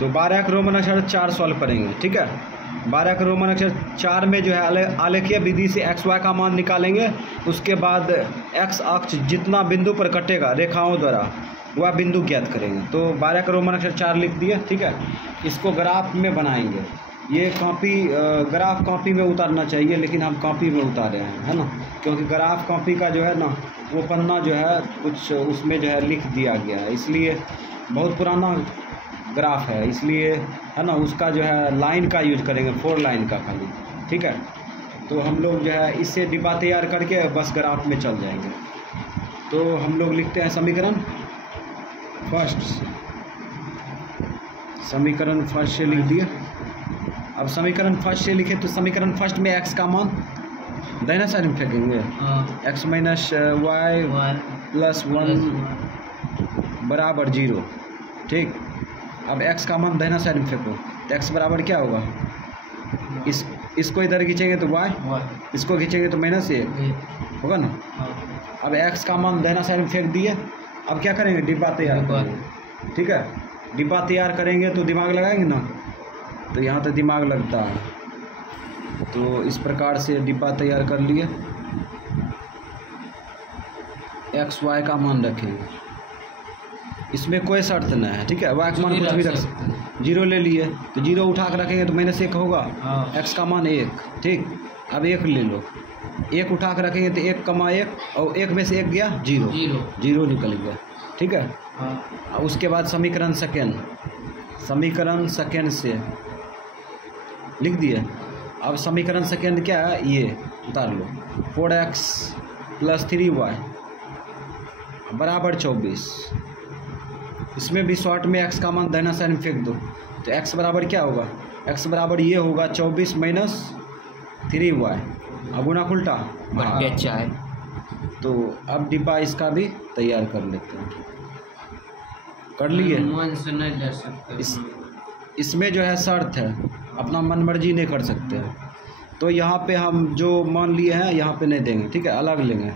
तो 12 का रोमन अक्षर 4 सॉल्व करेंगे, ठीक है। 12 का रोमन अक्षर 4 में जो है आलेखीय विधि से एक्स वाई का मान निकालेंगे। उसके बाद एक्स अक्ष जितना बिंदु पर कटेगा रेखाओं द्वारा वह बिंदु ज्ञात करेंगे। तो 12 का रोमन अक्षर 4 लिख दिए, ठीक है। इसको ग्राफ में बनाएंगे। ये कॉपी ग्राफ कॉपी में उतारना चाहिए, लेकिन हम कॉपी में उतारे हैं, है ना, क्योंकि ग्राफ कॉपी का जो है ना वो पन्ना जो है कुछ उसमें जो है लिख दिया गया है, इसलिए बहुत पुराना ग्राफ है, इसलिए है ना उसका जो है लाइन का यूज करेंगे, 4 लाइन का खाली, ठीक है। तो हम लोग जो है इससे डिब्बा तैयार करके बस ग्राफ में चल जाएंगे। तो हम लोग लिखते हैं समीकरण फर्स्ट, समीकरण फर्स्ट से लिख दिए। अब समीकरण फर्स्ट से लिखे तो समीकरण फर्स्ट में एक्स का मान दाहिना साइड में फेंकेंगे, एक्स माइनस वाई प्लस 1 बराबर 0, ठीक। अब x का मान दाहिना साइड में फेंको तो x बराबर क्या होगा, इसको इधर खींचेंगे तो y, इसको खींचेंगे तो -1 होगा ना। अब x का मान दाहिना साइड में फेंक दिए। अब क्या करेंगे, डिब्बा तैयार करेंगे, ठीक है। डिब्बा तैयार करेंगे तो दिमाग लगाएंगे ना, तो यहाँ तो दिमाग लगता है। तो इस प्रकार से डिब्बा तैयार कर लिए, एक्स वाई का मान रखेंगे, इसमें कोई शर्त नहीं है, ठीक है। वाई का मान कुछ भी रख सकते हैं। 0 ले लिए तो 0 उठा कर रखेंगे तो -1 होगा, एक्स का मान 1, ठीक। अब 1 ले लो, 1 उठा कर रखेंगे तो 1 कमा 1 और 1 में से 1 गया 0 निकल गया, ठीक है। उसके बाद समीकरण सेकेंड से लिख दिए। अब समीकरण सेकेंड क्या है, ये उतार लो, 4x + 3y बराबर 24। इसमें भी शॉर्ट में x का मान दाहिना साइड में फेंक दो तो x बराबर क्या होगा, x बराबर ये होगा 24 - 3y। अब गुना उल्टा चाहे। तो अब डिब्बा इसका भी तैयार कर लेते हैं, कर लिए। इसमें जो है शर्त है, अपना मन मर्जी नहीं कर सकते हैं। तो यहाँ पे हम जो मान लिए हैं यहाँ पे नहीं देंगे, ठीक है, अलग लेंगे।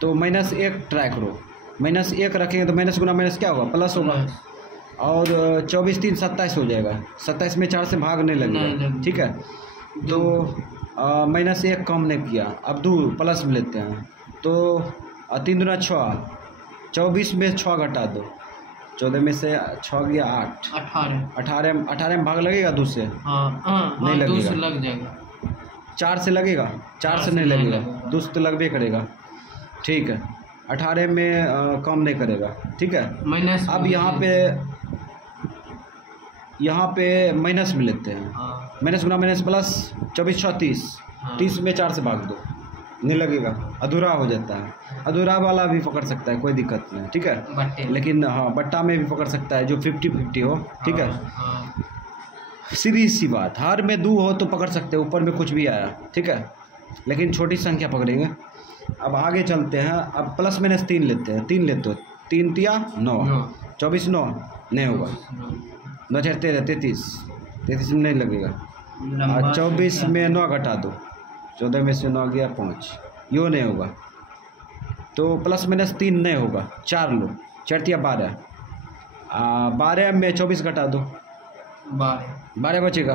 तो -1 ट्राई करो, -1 रखेंगे तो माइनस गुना माइनस क्या होगा, प्लस होगा। और 24 3 27 हो जाएगा, 27 में 4 से भाग नहीं लगेगा, ठीक है। तो -1 कम नहीं किया, अब 2 प्लस में लेते हैं। तो 3 दूना 6, 24 में 6 घटा दो, 14 में से 6 गया 8, 18 में भाग लगेगा 2 से, नहीं लगेगा, 2 से लग जाएगा, 4 से लगेगा, 4 से नहीं लगेगा, 2 से तो लगबे करेगा, ठीक है। 18 में कम नहीं करेगा, ठीक है। अब यहाँ पे माइनस में लेते हैं, माइनस गुना माइनस प्लस, 24 6 30, 30 में 4 से भाग दो, नहीं लगेगा, अधूरा हो जाता है। अधूरा वाला भी पकड़ सकता है, कोई दिक्कत नहीं, ठीक है। लेकिन हाँ, बट्टा में भी पकड़ सकता है जो 50-50 हो, ठीक है। सीधी सी बात, हर में 2 हो तो पकड़ सकते हैं, ऊपर में कुछ भी आया, ठीक है, लेकिन छोटी संख्या पकड़ेंगे। अब आगे चलते हैं। अब +-3 लेते हैं, 3 लेते हो, 3 तिया 9, 24 9 नहीं होगा, 9 4 13 33 में नहीं लगेगा। 24 में 9 घटा दो, 14 में से 9 गया 5, यो नहीं होगा। तो +-3 नहीं होगा, 4 लो, 4 तिया 12, 12 में 24 घटा दो, 12 बचेगा,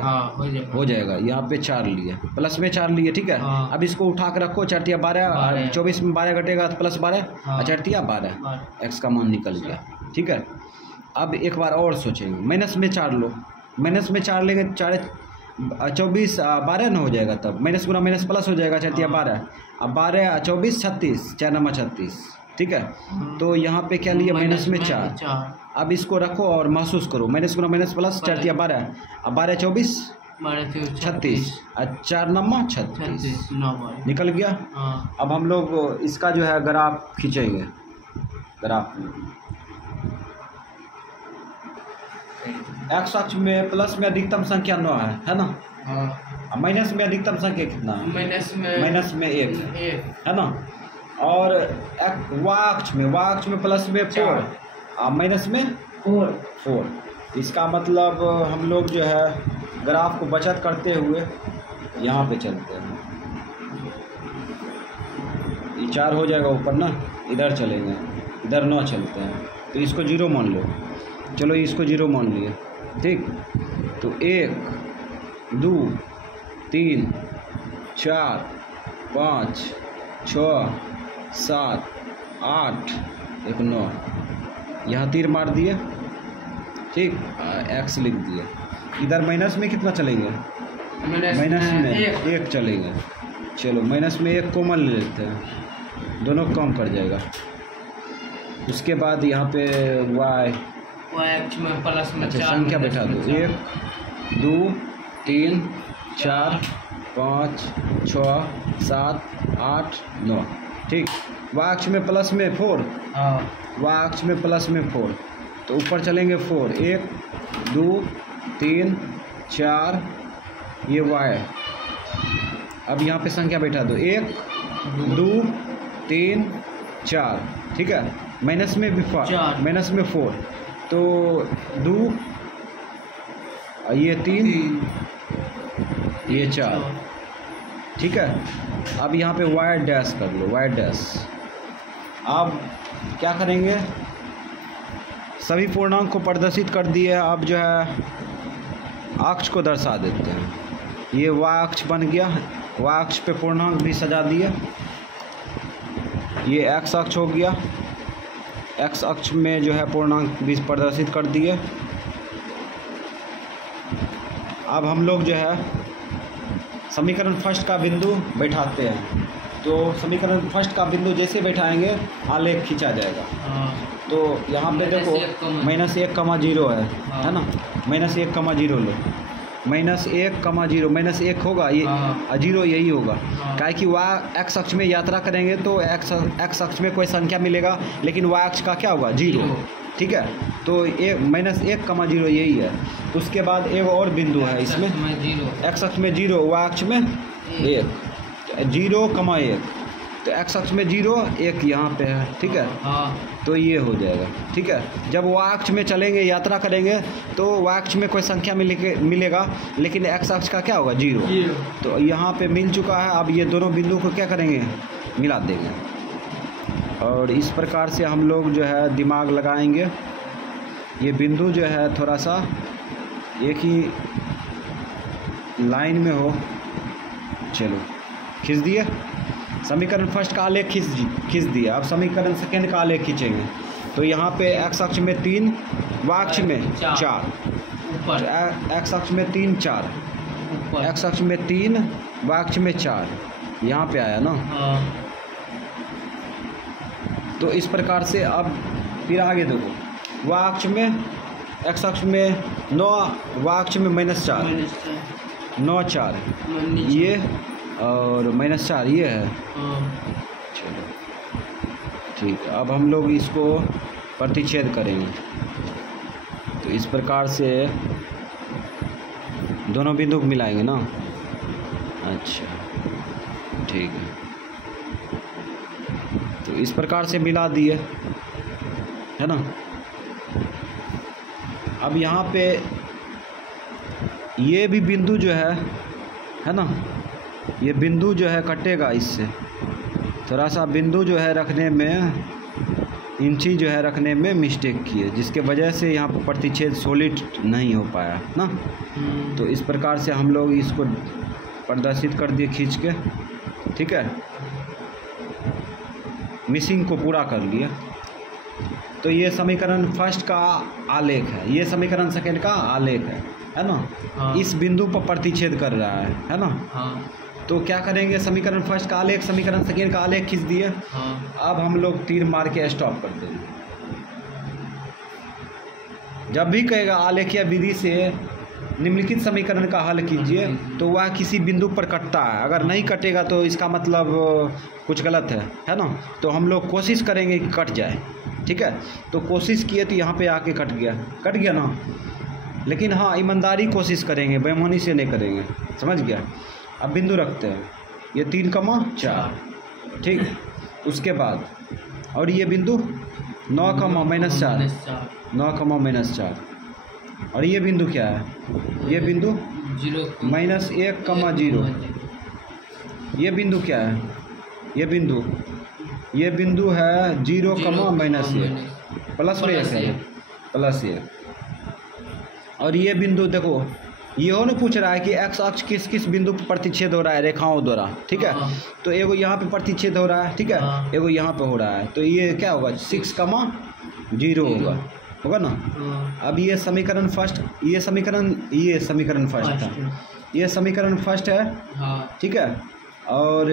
हो जाएगा। यहाँ पे 4 लिए, प्लस में 4 लिए, ठीक है। अब इसको उठा कर रखो, 4 तिया 12, 24 में 12 घटेगा तो +12, 4 तिया 12, एक्स का मान निकल गया, ठीक है। अब एक बार और सोचेंगे, माइनस में 4 लो, माइनस में 4 लेंगे, 24 12 न हो जाएगा, तब माइनस गुना माइनस प्लस हो जाएगा, 4 तिया 12, अब 12 24 36, 4 9 36, ठीक है। तो यहाँ पे क्या लिए, माइनस में 4। अब इसको रखो और महसूस करो, माइनस गुना माइनस प्लस, 4 तिया 12, अब 12 24 36, 4 9 36 निकल गया। अब हम लोग इसका जो है ग्राफ खींचेंगे, ग्राफ एक्स अक्ष में प्लस में अधिकतम संख्या 9 है ना। माइनस में अधिकतम संख्या कितना है, माइनस में 1 है ना। और वाई अक्ष में प्लस में 4, माइनस में 4। इसका मतलब हम लोग जो है ग्राफ को बचत करते हुए यहाँ पे चलते हैं, ये 4 हो जाएगा ऊपर ना, इधर चलेंगे, इधर 9 चलते हैं, तो इसको 0 मान लो। चलो इसको 0 मान लिए, ठीक। तो 1 2 3 4 5 6 7 8 1 9, यहाँ तीर मार दिए, ठीक। एक्स लिख दिए। इधर माइनस में कितना चलेंगे? माइनस में 1 चलेंगे। चलो माइनस में 1 कॉमन ले लेते हैं, दोनों कम कर जाएगा। उसके बाद यहाँ पे y अक्ष में प्लस में, अच्छा संख्या बैठा दो, 1 2 3 4 5 6 7 8 9, ठीक। y अक्ष में प्लस में 4, y अक्ष में प्लस में 4, तो ऊपर चलेंगे 4, 1 2 3 4, ये y। अब यहाँ पे संख्या बैठा दो, 1 2 3 4, ठीक है। माइनस में भी 4, माइनस में 4, तो 2, ये 3 ये 4, ठीक है। अब यहाँ पे y डैश कर लो, y डैश। अब क्या करेंगे, सभी पूर्णांक को प्रदर्शित कर दिए। अब जो है अक्ष को दर्शा देते हैं। ये y अक्ष बन गया, y अक्ष पे पूर्णांक भी सजा दिए। ये x अक्ष हो गया, x अक्ष में जो है पूर्णांक भी प्रदर्शित कर दिए। अब हम लोग जो है समीकरण फर्स्ट का बिंदु बैठाते हैं। तो समीकरण फर्स्ट का बिंदु जैसे बैठाएंगे आलेख खींचा जाएगा। तो यहाँ पे देखो -1,0 है ना, -1,0 लो, -1,0 -1 होगा, ये 0 यही होगा। क्या कि y x अक्ष में यात्रा करेंगे तो x अक्ष में कोई संख्या मिलेगा, लेकिन y अक्ष का क्या होगा 0, ठीक है। तो -1,0 यही है। उसके बाद एक और बिंदु है इसमें, x अक्ष में 0, y अक्ष में 1, 0,1, तो x अक्ष में 0 1 यहाँ पे है, ठीक है। तो ये हो जाएगा, ठीक है। जब y अक्ष में चलेंगे यात्रा करेंगे तो y अक्ष में कोई संख्या मिलेगा, लेकिन x अक्ष का क्या होगा 0। तो यहाँ पे मिल चुका है। अब ये दोनों बिंदु को क्या करेंगे, मिला देंगे। और इस प्रकार से हम लोग जो है दिमाग लगाएंगे। ये बिंदु जो है थोड़ा सा एक ही लाइन में हो। चलो खींच दिए, समीकरण फर्स्ट का आलेख खींच दिया। अब समीकरण सेकेंड का आलेख खींचेंगे। तो यहाँ पे x अक्ष में 3, y अक्ष में 4, x अक्ष में 3 4, x अक्ष में 3, y अक्ष में 4, यहाँ पे आया ना। तो इस प्रकार से अब फिर आगे देखो, y अक्ष में x अक्ष में 9, y अक्ष में -4, 9 4 ये और -4 ये है। चलो ठीक है। अब हम लोग इसको प्रतिच्छेद करेंगे। तो इस प्रकार से दोनों बिंदु को मिलाएंगे ना। अच्छा ठीक है। तो इस प्रकार से मिला दिए, है ना। अब यहाँ पे ये भी बिंदु जो है ना, ये बिंदु जो है कटेगा इससे। थोड़ा सा बिंदु जो है रखने में, इंची जो है रखने में मिस्टेक की है, जिसके वजह से यहाँ पर प्रतिच्छेद सॉलिड नहीं हो पाया ना। तो इस प्रकार से हम लोग इसको प्रदर्शित कर दिए खींच के, ठीक है। मिसिंग को पूरा कर लिया। तो ये समीकरण फर्स्ट का आलेख है, ये समीकरण सेकेंड का आलेख है ना। हाँ। इस बिंदु पर प्रतिच्छेद कर रहा है ना। हाँ। तो क्या करेंगे, समीकरण फर्स्ट का आलेख समीकरण सेकेंड का आलेख खींच दिए। हाँ। अब हम लोग तीर मार के स्टॉप कर देंगे। जब भी कहेगा आलेखीय विधि से निम्नलिखित समीकरण का हल कीजिए, तो वह किसी बिंदु पर कटता है। अगर नहीं कटेगा तो इसका मतलब कुछ गलत है ना। तो हम लोग कोशिश करेंगे कि कट जाए, ठीक है। तो कोशिश किए तो यहाँ पे आके कट गया ना। लेकिन हाँ, ईमानदारी कोशिश करेंगे, बेईमानी से नहीं करेंगे, समझ गया। अब बिंदु रखते हैं, ये 3,4, ठीक। उसके बाद और ये बिंदु 9,-4, 9,-4। और ये बिंदु क्या है, ये बिंदु -1,0। ये बिंदु क्या है, ये बिंदु है 0, -1 प्लस में 1 है, +1। और ये बिंदु देखो, ये हो ना पूछ रहा है कि एक्स अक्ष किस किस बिंदु पर प्रतिच्छेद हो रहा है रेखाओं द्वारा, ठीक है। हाँ। तो एगो यहाँ पे प्रतिच्छेद हो रहा है, ठीक है, हाँ। एगो यहाँ पे हो रहा है, तो ये क्या होगा 6,0 होगा ना। हाँ। अब ये समीकरण फर्स्ट, ये समीकरण फर्स्ट था, ये समीकरण फर्स्ट है, हाँ। ठीक है, और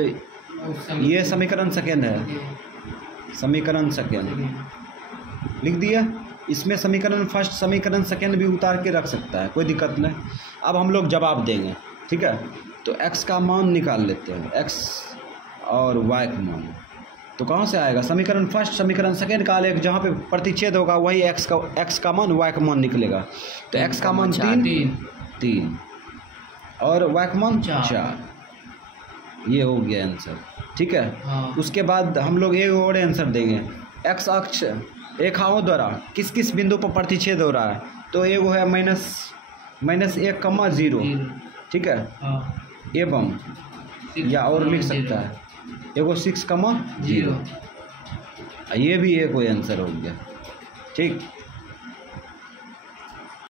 ये समीकरण सेकेंड है, समीकरण सेकेंड लिख दिया। इसमें समीकरण फर्स्ट समीकरण सेकेंड भी उतार के रख सकता है, कोई दिक्कत नहीं। अब हम लोग जवाब देंगे, ठीक है। तो x का मान निकाल लेते हैं, x और y का मान। तो कहाँ से आएगा, समीकरण फर्स्ट समीकरण सेकेंड का लेख जहाँ पे प्रतिच्छेद होगा वही x का मान y का मान निकलेगा। तो x का मान 3 और y का मान 4। ये हो गया आंसर, ठीक है। हाँ। उसके बाद हम लोग एक और आंसर देंगे, x अक्ष रेखाओं द्वारा किस किस बिंदु पर प्रतिच्छेद हो रहा है। तो एगो है -1,0, ठीक है, हाँ। एवं या और लिख सकता है एगो 6,0। ये भी एक आंसर हो गया, ठीक।